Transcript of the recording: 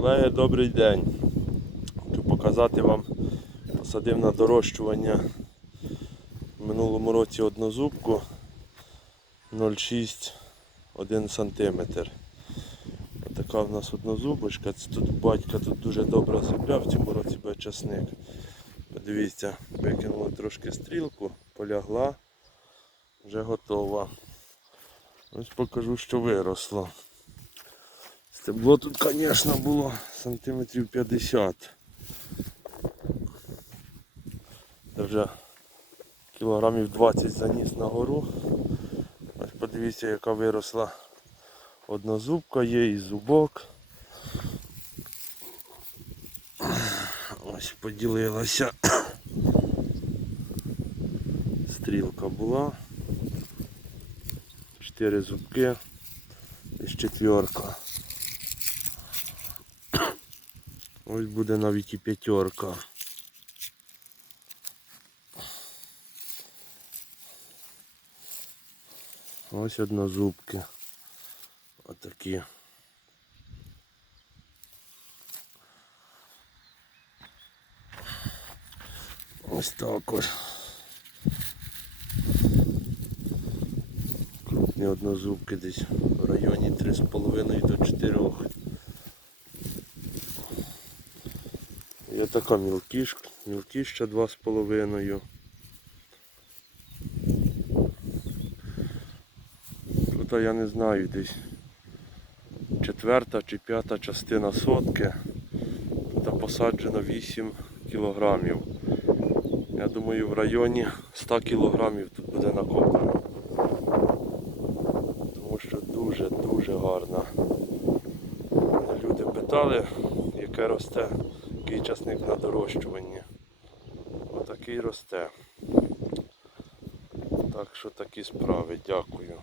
Колеги, добрий день. Хочу показати вам, посадив на дорощування в минулому році однозубку 0,6 1 см. Така в нас однозубочка. Це тут батька тут дуже добра земля, в цьому році буде часник. Подивіться, викинули трошки стрілку, полягла, вже готова. Ось покажу, що виросло. Стебло тут, звісно, було сантиметрів 50. Це вже кілограмів 20 заніс на гору. Ось подивіться, яка виросла однозубка є і зубок. Ось поділилася. Стрілка була. Чотири зубки і четверка. Ось буде навіть і п'ятерка. Ось однозубки. Отакі. Ось так ось. Крупні однозубки десь в районі 3,5 до 4. Є така мілкішка, мілкіща 2,5. Тут я не знаю десь четверта чи п'ята частина сотки. Тут посаджено 8 кілограмів. Я думаю в районі 100 кілограмів тут буде накоплено. Тому що дуже-дуже гарна. Люди питали, яке росте, який часник на дорощуванні. Отакий росте. Так що такі справи. Дякую.